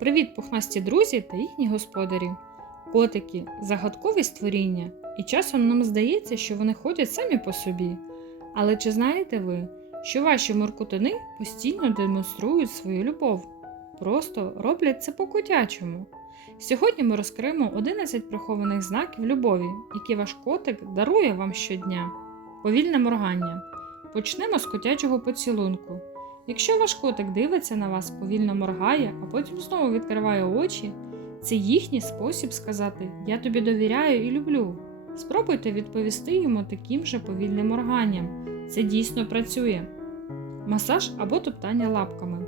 Привіт, пухнасті друзі та їхні господарі. Котики загадкові створіння, і часом нам здається, що вони ходять самі по собі. Але чи знаєте ви, що ваші моркотини постійно демонструють свою любов? Просто роблять це по-котячому. Сьогодні ми розкриємо 11 прихованих знаків любові, які ваш котик дарує вам щодня. Повільне моргання. Почнемо з котячого поцілунку. Якщо ваш котик дивиться на вас, повільно моргає, а потім знову відкриває очі, це їхній спосіб сказати Я тобі довіряю і люблю. Спробуйте відповісти йому таким же повільним морганням. Це дійсно працює. Масаж або топтання лапками.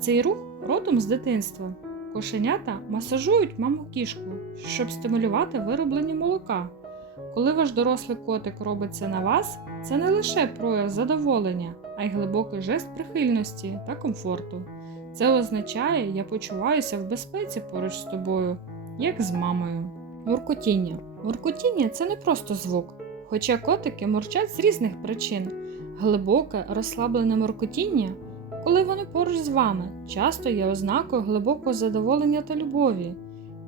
Цей рух родом з дитинства. Кошенята масажують маму кішку, щоб стимулювати вироблення молока. Коли ваш дорослий котик робить це на вас, це не лише прояв задоволення, а й глибокий жест прихильності та комфорту. Це означає, я почуваюся в безпеці поруч з тобою, як з мамою. Муркотіння. Муркотіння це не просто звук, хоча котики мурчать з різних причин. Глибоке, розслаблене муркотіння, коли вони поруч з вами, часто є ознакою глибокого задоволення та любові.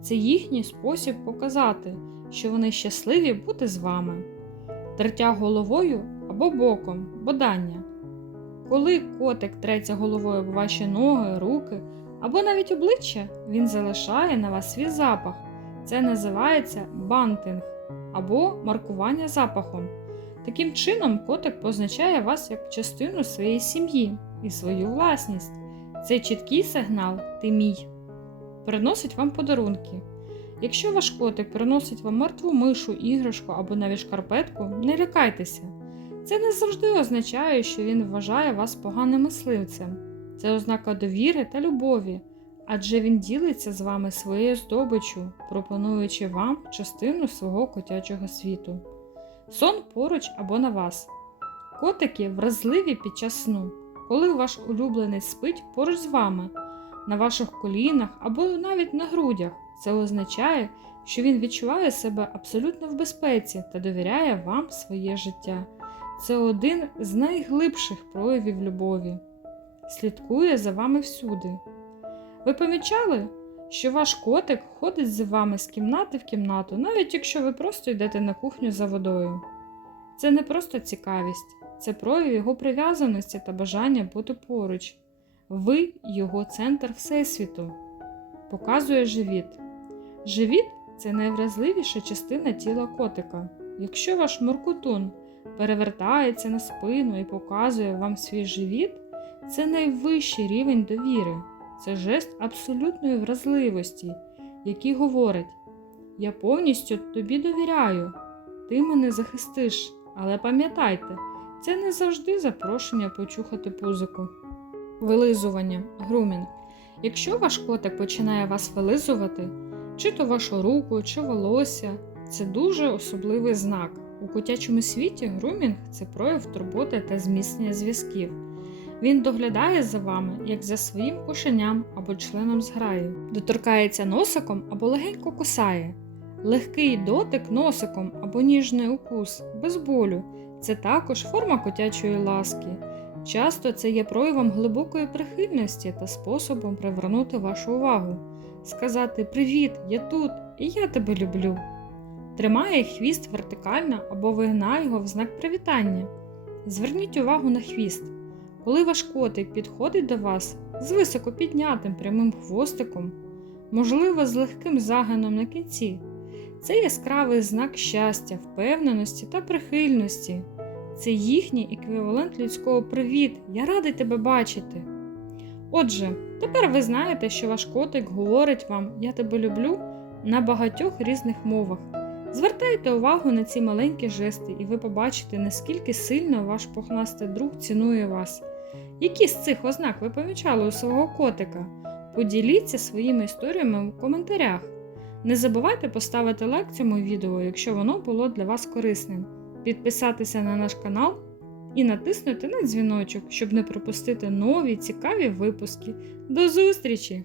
Це їхній спосіб показати, що вони щасливі бути з вами. Тертя головою або боком, бодання. Коли котик треться головою об ваші ноги, руки або навіть обличчя, він залишає на вас свій запах. Це називається бантинг або маркування запахом. Таким чином, котик позначає вас як частину своєї сім'ї і свою власність. Цей чіткий сигнал ти мій приносить вам подарунки. Якщо ваш котик приносить вам мертву мишу, іграшку або навіть шкарпетку, не лякайтеся. Це не завжди означає, що він вважає вас поганим мисливцем. Це ознака довіри та любові, адже він ділиться з вами своєю здобиччю, пропонуючи вам частину свого котячого світу. Сон поруч або на вас. Котики вразливі під час сну, коли ваш улюблений спить поруч з вами, на ваших колінах або навіть на грудях. Це означає, що він відчуває себе абсолютно в безпеці та довіряє вам своє життя. Це один з найглибших проявів любові. Слідкує за вами всюди. Ви помічали, що ваш котик ходить з вами з кімнати в кімнату, навіть якщо ви просто йдете на кухню за водою. Це не просто цікавість, це прояв його прив'язаності та бажання бути поруч. Ви його центр Всесвіту. Показує живіт. Живіт це найвразливіша частина тіла котика. Якщо ваш муркутун перевертається на спину і показує вам свій живіт, це найвищий рівень довіри, це жест абсолютної вразливості, який говорить: Я повністю тобі довіряю, ти мене захистиш, але пам'ятайте, це не завжди запрошення почухати пузику. Вилизування, грумінг. Якщо ваш котик починає вас вилизувати, чи то вашу руку, чи волосся, це дуже особливий знак. У котячому світі грумінг це прояв турботи та зміцнення зв'язків. Він доглядає за вами, як за своїм кошеням або членом зграї, доторкається носиком або легенько кусає. Легкий дотик носиком або ніжний укус без болю це також форма котячої ласки. Часто це є проявом глибокої прихильності та способом привернути вашу увагу, сказати Привіт, я тут і я тебе люблю. Тримає хвіст вертикально або вигинає його в знак привітання. Зверніть увагу на хвіст. Коли ваш котик підходить до вас з високо піднятим прямим хвостиком, можливо, з легким загином на кінці, це яскравий знак щастя, впевненості та прихильності. Це їхній еквівалент людського привіт. Я радий тебе бачити. Отже, тепер ви знаєте, що ваш котик говорить вам Я тебе люблю на багатьох різних мовах. Звертайте увагу на ці маленькі жести, і ви побачите, наскільки сильно ваш пухнастий друг цінує вас. Які з цих ознак ви помічали у свого котика? Поділіться своїми історіями в коментарях. Не забувайте поставити лайк цьому відео, якщо воно було для вас корисним, підписатися на наш канал і натиснути на дзвіночок, щоб не пропустити нові цікаві випуски. До зустрічі!